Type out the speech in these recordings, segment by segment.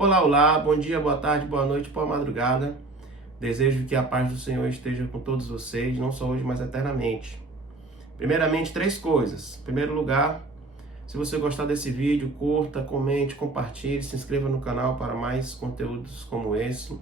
Olá, olá, bom dia, boa tarde, boa noite, boa madrugada. Desejo que a paz do Senhor esteja com todos vocês, não só hoje, mas eternamente. Primeiramente, três coisas. Em primeiro lugar, se você gostar desse vídeo, curta, comente, compartilhe, se inscreva no canal para mais conteúdos como esse.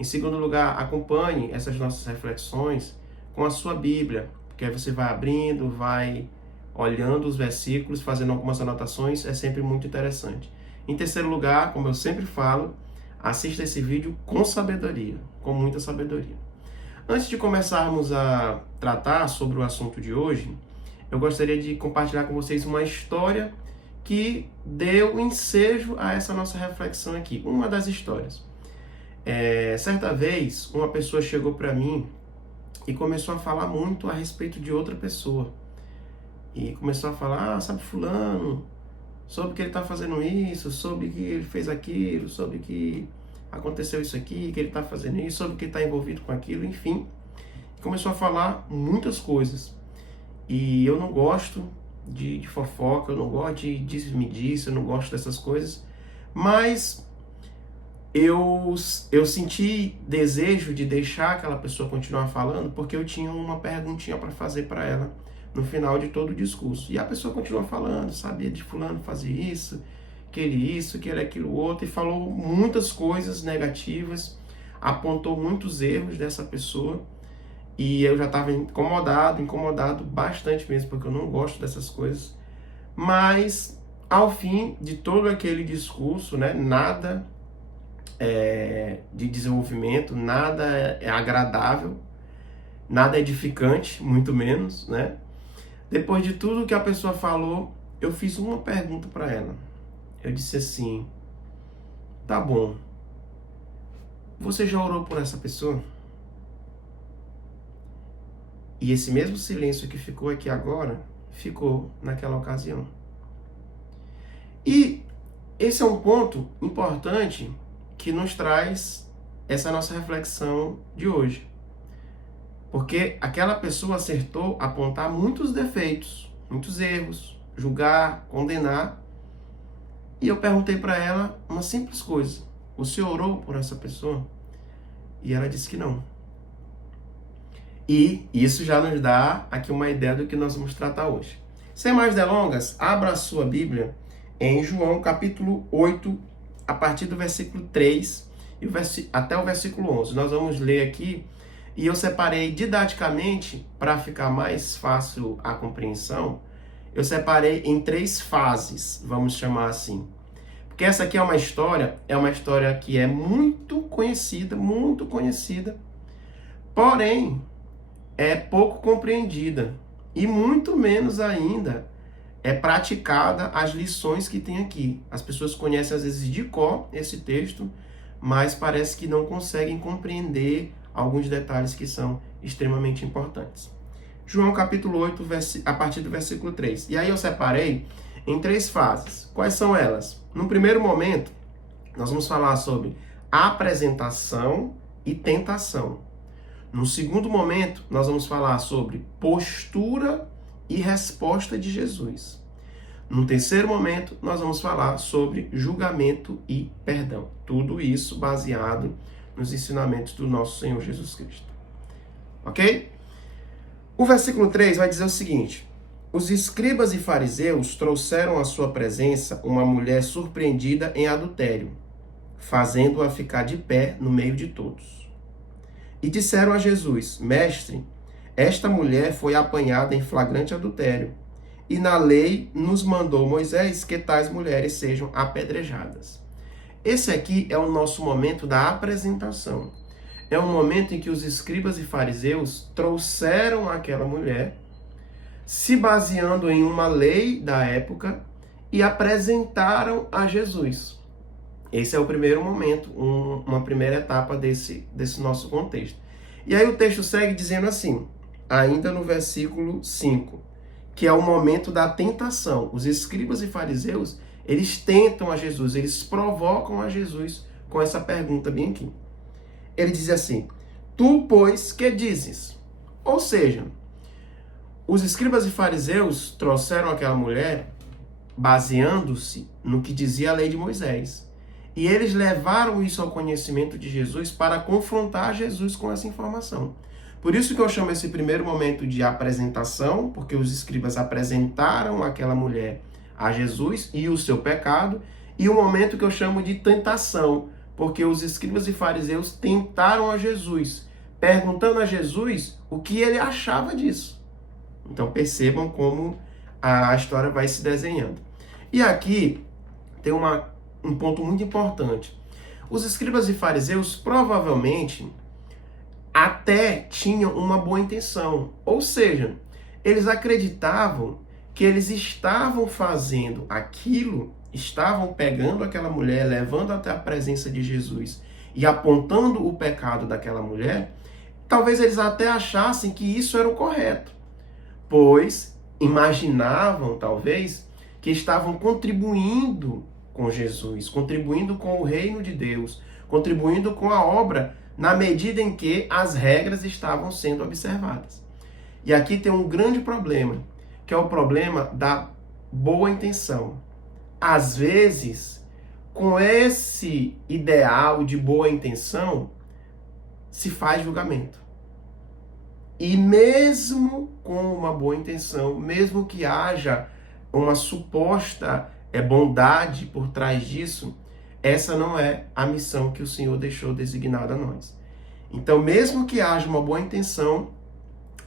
Em segundo lugar, acompanhe essas nossas reflexões com a sua Bíblia, porque aí você vai abrindo, vai olhando os versículos, fazendo algumas anotações, é sempre muito interessante. Em terceiro lugar, como eu sempre falo, assista esse vídeo com sabedoria, com muita sabedoria. Antes de começarmos a tratar sobre o assunto de hoje, eu gostaria de compartilhar com vocês uma história que deu ensejo a essa nossa reflexão aqui. Uma das histórias. Certa vez, uma pessoa chegou para mim e começou a falar muito a respeito de outra pessoa. E começou a falar, sabe fulano, soube que ele está fazendo isso, soube que ele fez aquilo, soube que aconteceu isso aqui, que ele está fazendo isso, soube que ele está envolvido com aquilo, enfim. Começou a falar muitas coisas. E eu não gosto de fofoca, eu não gosto de disse-me-disse, eu não gosto dessas coisas. Mas eu senti desejo de deixar aquela pessoa continuar falando, porque eu tinha uma perguntinha para fazer para ela no final de todo o discurso. E a pessoa continuou falando, sabia de fulano fazer isso, que ele aquilo outro, e falou muitas coisas negativas, apontou muitos erros dessa pessoa, e eu já estava incomodado bastante mesmo, porque eu não gosto dessas coisas. Mas, ao fim de todo aquele discurso, né, nada de desenvolvimento, nada é agradável, nada edificante, muito menos, né? Depois de tudo que a pessoa falou, eu fiz uma pergunta para ela. Eu disse assim: tá bom, você já orou por essa pessoa? E esse mesmo silêncio que ficou aqui agora, ficou naquela ocasião. E esse é um ponto importante que nos traz essa nossa reflexão de hoje. Porque aquela pessoa acertou apontar muitos defeitos, muitos erros, julgar, condenar. E eu perguntei para ela uma simples coisa: você orou por essa pessoa? E ela disse que não. E isso já nos dá aqui uma ideia do que nós vamos tratar hoje. Sem mais delongas, abra a sua Bíblia em João capítulo 8, a partir do versículo 3 e até o versículo 11. Nós vamos ler aqui. E eu separei didaticamente, para ficar mais fácil a compreensão, eu separei em três fases, vamos chamar assim. Porque essa aqui é uma história que é muito conhecida, porém é pouco compreendida e muito menos ainda é praticada as lições que tem aqui. As pessoas conhecem às vezes de cor esse texto, mas parece que não conseguem compreender alguns detalhes que são extremamente importantes. João capítulo 8, a partir do versículo 3. E aí eu separei em três fases. Quais são elas? No primeiro momento, nós vamos falar sobre apresentação e tentação. No segundo momento, nós vamos falar sobre postura e resposta de Jesus. No terceiro momento, nós vamos falar sobre julgamento e perdão. Tudo isso baseado nos ensinamentos do nosso Senhor Jesus Cristo. Ok? O versículo 3 vai dizer o seguinte: os escribas e fariseus trouxeram à sua presença uma mulher surpreendida em adultério, fazendo-a ficar de pé no meio de todos. E disseram a Jesus: Mestre, esta mulher foi apanhada em flagrante adultério, e na lei nos mandou Moisés que tais mulheres sejam apedrejadas. Esse aqui é o nosso momento da apresentação. É um momento em que os escribas e fariseus trouxeram aquela mulher, se baseando em uma lei da época, e apresentaram a Jesus. Esse é o primeiro momento, uma primeira etapa desse nosso contexto. E aí o texto segue dizendo assim, ainda no versículo 5, que é o momento da tentação. Os escribas e fariseus, eles tentam a Jesus, eles provocam a Jesus com essa pergunta bem aqui. Ele diz assim: tu, pois, que dizes? Ou seja, os escribas e fariseus trouxeram aquela mulher baseando-se no que dizia a lei de Moisés. E eles levaram isso ao conhecimento de Jesus para confrontar Jesus com essa informação. Por isso que eu chamo esse primeiro momento de apresentação, porque os escribas apresentaram aquela mulher a Jesus e o seu pecado, e o momento que eu chamo de tentação, porque os escribas e fariseus tentaram a Jesus, perguntando a Jesus o que ele achava disso. Então percebam como a história vai se desenhando. E aqui tem um ponto muito importante. Os escribas e fariseus provavelmente até tinham uma boa intenção, ou seja, eles acreditavam que eles estavam fazendo aquilo, estavam pegando aquela mulher, levando até a presença de Jesus e apontando o pecado daquela mulher. Talvez eles até achassem que isso era o correto, pois imaginavam, talvez, que estavam contribuindo com Jesus, contribuindo com o reino de Deus, contribuindo com a obra, na medida em que as regras estavam sendo observadas. E aqui tem um grande problema, que é o problema da boa intenção. Às vezes, com esse ideal de boa intenção, se faz julgamento. E mesmo com uma boa intenção, mesmo que haja uma suposta bondade por trás disso, essa não é a missão que o Senhor deixou designada a nós. Então, mesmo que haja uma boa intenção,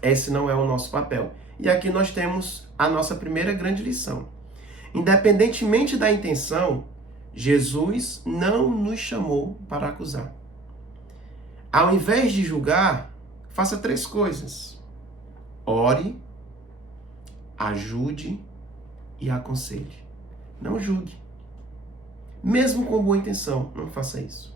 esse não é o nosso papel. E aqui nós temos a nossa primeira grande lição. Independentemente da intenção, Jesus não nos chamou para acusar. Ao invés de julgar, faça 3 coisas: ore, ajude e aconselhe. Não julgue. Mesmo com boa intenção, não faça isso.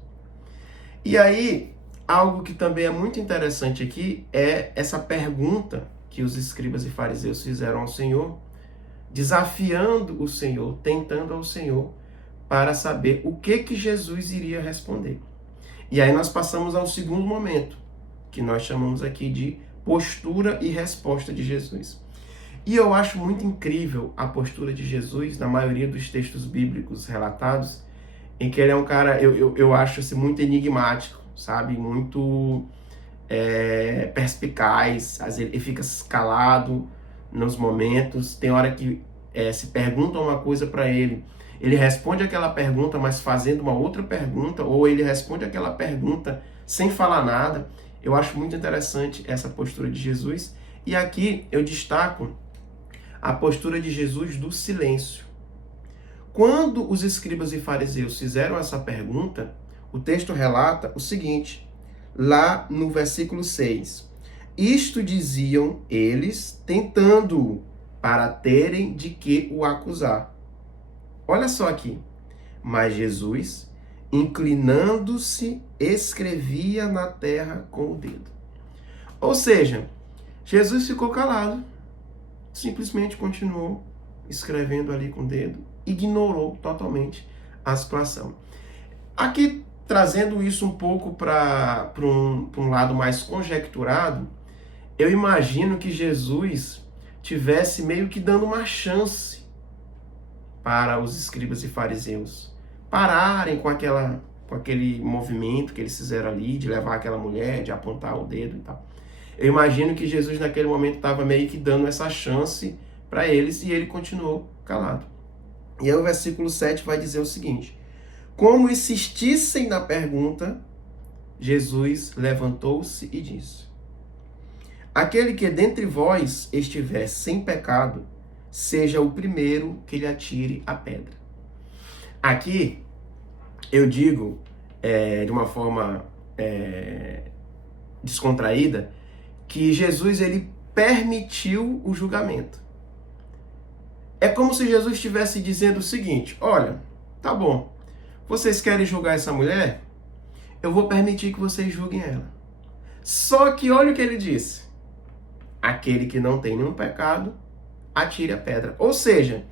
E aí, algo que também é muito interessante aqui é essa pergunta que os escribas e fariseus fizeram ao Senhor, desafiando o Senhor, tentando ao Senhor para saber o que Jesus iria responder. E aí nós passamos ao segundo momento, que nós chamamos aqui de postura e resposta de Jesus. E eu acho muito incrível a postura de Jesus na maioria dos textos bíblicos relatados, em que ele é um cara, eu acho assim, muito enigmático, sabe? Muito perspicaz, às vezes ele fica calado nos momentos, tem hora que se pergunta uma coisa para ele, ele responde aquela pergunta, mas fazendo uma outra pergunta, ou ele responde aquela pergunta sem falar nada. Eu acho muito interessante essa postura de Jesus. E aqui eu destaco a postura de Jesus do silêncio. Quando os escribas e fariseus fizeram essa pergunta, o texto relata o seguinte, lá no versículo 6. Isto diziam eles, tentando-o, para terem de que o acusar. Olha só aqui. Mas Jesus, inclinando-se, escrevia na terra com o dedo. Ou seja, Jesus ficou calado, simplesmente continuou escrevendo ali com o dedo, ignorou totalmente a situação. Aqui, trazendo isso um pouco para um lado mais conjecturado, eu imagino que Jesus tivesse meio que dando uma chance para os escribas e fariseus pararem com aquele movimento que eles fizeram ali, de levar aquela mulher, de apontar o dedo e tal. Eu imagino que Jesus naquele momento estava meio que dando essa chance para eles e ele continuou calado. E aí o versículo 7 vai dizer o seguinte: como insistissem na pergunta, Jesus levantou-se e disse: aquele que dentre vós estiver sem pecado, seja o primeiro que lhe atire a pedra. Aqui, eu digo, de uma forma descontraída, que Jesus ele permitiu o julgamento. É como se Jesus estivesse dizendo o seguinte: olha, tá bom, vocês querem julgar essa mulher? Eu vou permitir que vocês julguem ela. Só que olha o que ele disse: aquele que não tem nenhum pecado, atire a pedra. Ou seja,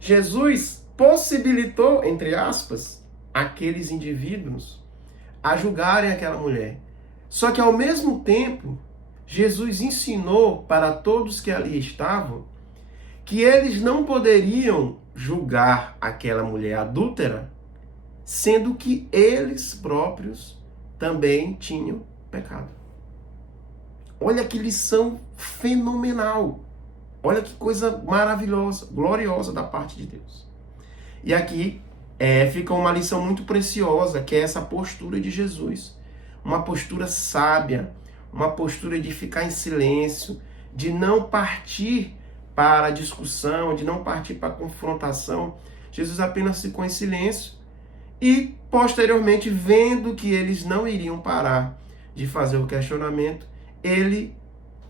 Jesus possibilitou, entre aspas, aqueles indivíduos a julgarem aquela mulher. Só que ao mesmo tempo, Jesus ensinou para todos que ali estavam que eles não poderiam julgar aquela mulher adúltera sendo que eles próprios também tinham pecado. Olha que lição fenomenal. Olha que coisa maravilhosa, gloriosa da parte de Deus. E aqui fica uma lição muito preciosa, que é essa postura de Jesus. Uma postura sábia, uma postura de ficar em silêncio, de não partir para a discussão, de não partir para a confrontação. Jesus apenas ficou em silêncio e, posteriormente, vendo que eles não iriam parar de fazer o questionamento, ele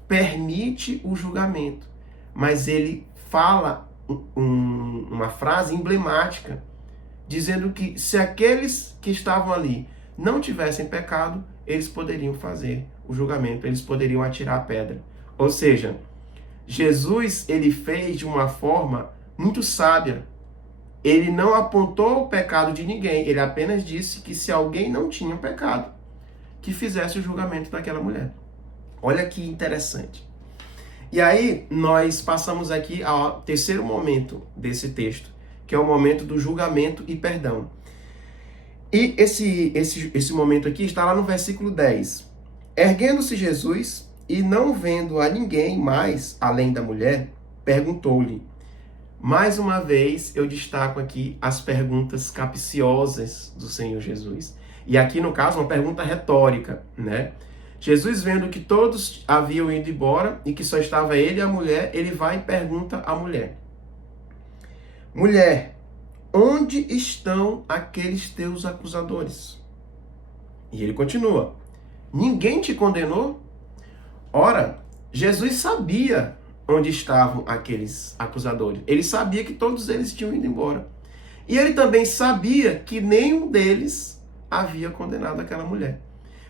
permite o julgamento. Mas ele fala uma frase emblemática, dizendo que se aqueles que estavam ali não tivessem pecado, eles poderiam fazer o julgamento, eles poderiam atirar a pedra. Ou seja, Jesus, ele fez de uma forma muito sábia. Ele não apontou o pecado de ninguém, ele apenas disse que se alguém não tinha pecado, que fizesse o julgamento daquela mulher. Olha que interessante. E aí, nós passamos aqui ao terceiro momento desse texto, que é o momento do julgamento e perdão. E esse momento aqui está lá no versículo 10. Erguendo-se Jesus e não vendo a ninguém mais, além da mulher, perguntou-lhe. Mais uma vez, eu destaco aqui as perguntas capciosas do Senhor Jesus. E aqui, no caso, uma pergunta retórica, né? Jesus, vendo que todos haviam ido embora e que só estava ele e a mulher, ele vai e pergunta à mulher. Mulher, onde estão aqueles teus acusadores? E ele continua. Ninguém te condenou? Ora, Jesus sabia onde estavam aqueles acusadores. Ele sabia que todos eles tinham ido embora. E ele também sabia que nenhum deles havia condenado aquela mulher.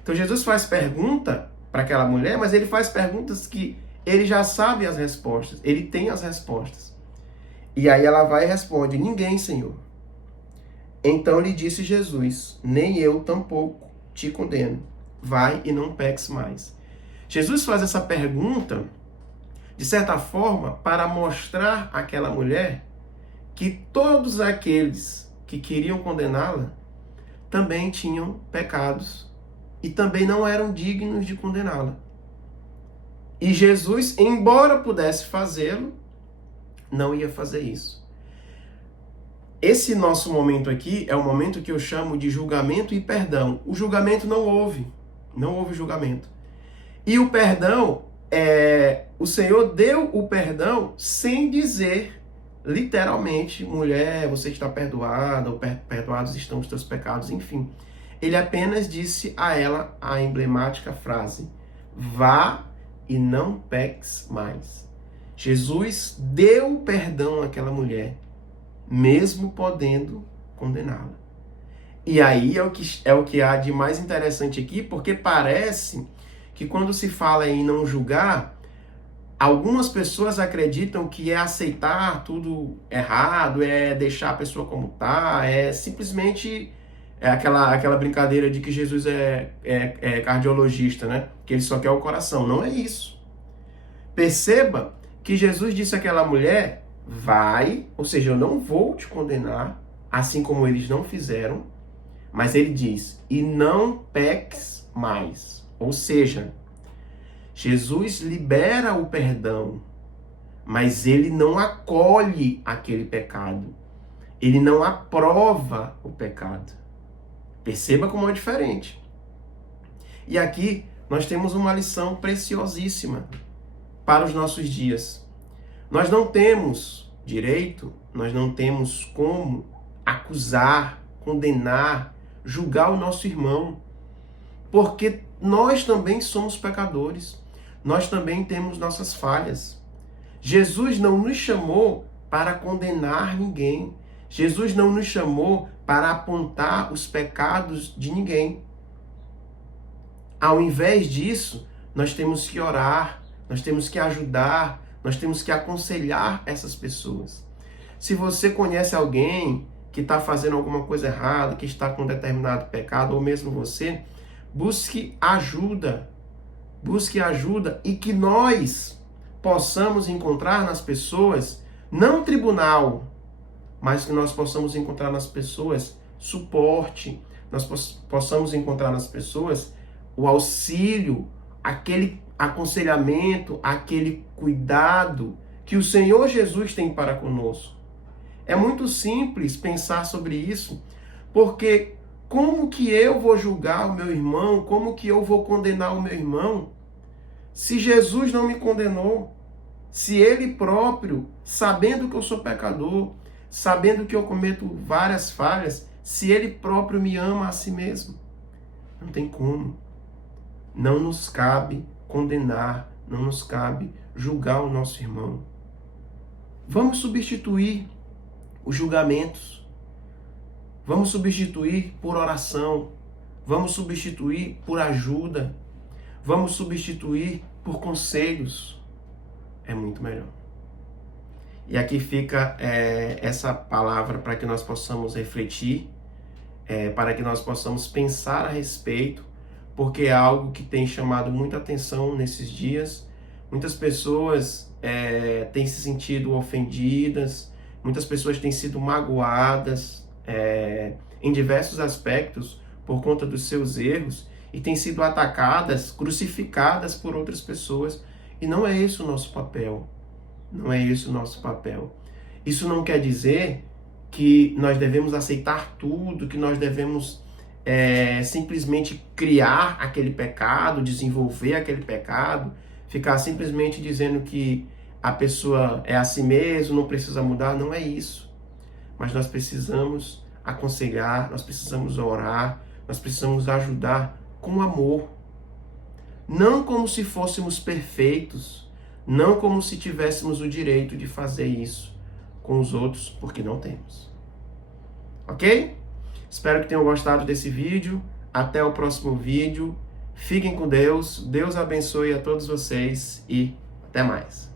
Então Jesus faz pergunta para aquela mulher, mas ele faz perguntas que ele já sabe as respostas. Ele tem as respostas. E aí ela vai e responde, ninguém, Senhor. Então lhe disse Jesus, nem eu tampouco te condeno. Vai e não peques mais. Jesus faz essa pergunta, de certa forma, para mostrar àquela mulher que todos aqueles que queriam condená-la também tinham pecados e também não eram dignos de condená-la. E Jesus, embora pudesse fazê-lo, não ia fazer isso. Esse nosso momento aqui é o momento que eu chamo de julgamento e perdão. O julgamento não houve julgamento. E o perdão, o Senhor deu o perdão sem dizer, literalmente, mulher, você está perdoada, ou perdoados estão os teus pecados, enfim. Ele apenas disse a ela a emblemática frase, vá e não peques mais. Jesus deu perdão àquela mulher, mesmo podendo condená-la. E aí é o que há de mais interessante aqui, porque parece que quando se fala em não julgar, algumas pessoas acreditam que é aceitar tudo errado, é deixar a pessoa como está, é simplesmente aquela brincadeira de que Jesus é cardiologista, né? Que ele só quer o coração. Não é isso. Perceba que Jesus disse àquela mulher, vai, ou seja, eu não vou te condenar, assim como eles não fizeram, mas ele diz, e não peques mais. Ou seja, Jesus libera o perdão, mas ele não acolhe aquele pecado. Ele não aprova o pecado. Perceba como é diferente. E aqui nós temos uma lição preciosíssima para os nossos dias. Nós não temos direito, nós não temos como acusar, condenar, julgar o nosso irmão, porque nós também somos pecadores, nós também temos nossas falhas. Jesus não nos chamou para condenar ninguém, Jesus não nos chamou para apontar os pecados de ninguém. Ao invés disso, nós temos que orar, nós temos que ajudar, nós temos que aconselhar essas pessoas. Se você conhece alguém que está fazendo alguma coisa errada, que está com um determinado pecado, ou mesmo você, busque ajuda e que nós possamos encontrar nas pessoas, não tribunal, mas que nós possamos encontrar nas pessoas suporte, nós possamos encontrar nas pessoas o auxílio, aquele aconselhamento, aquele cuidado que o Senhor Jesus tem para conosco. É muito simples pensar sobre isso, porque como que eu vou julgar o meu irmão? Como que eu vou condenar o meu irmão? Se Jesus não me condenou, se Ele próprio, sabendo que eu sou pecador, sabendo que eu cometo várias falhas, se Ele próprio me ama a si mesmo, não tem como. Não nos cabe condenar, não nos cabe julgar o nosso irmão. Vamos substituir os julgamentos. Vamos substituir por oração. Vamos substituir por ajuda. Vamos substituir por conselhos. É muito melhor. E aqui fica essa palavra para que nós possamos refletir, para que nós possamos pensar a respeito, porque é algo que tem chamado muita atenção nesses dias. Muitas pessoas têm se sentido ofendidas, muitas pessoas têm sido magoadas em diversos aspectos por conta dos seus erros e têm sido atacadas, crucificadas por outras pessoas. E não é esse o nosso papel. Não é esse o nosso papel. Isso não quer dizer que nós devemos aceitar tudo, que nós devemos simplesmente criar aquele pecado, desenvolver aquele pecado, ficar simplesmente dizendo que a pessoa é assim mesmo, não precisa mudar. Não é isso. Mas nós precisamos aconselhar, nós precisamos orar, nós precisamos ajudar com amor. Não como se fôssemos perfeitos, não como se tivéssemos o direito de fazer isso com os outros, porque não temos. Ok? Espero que tenham gostado desse vídeo. Até o próximo vídeo. Fiquem com Deus. Deus abençoe a todos vocês e até mais.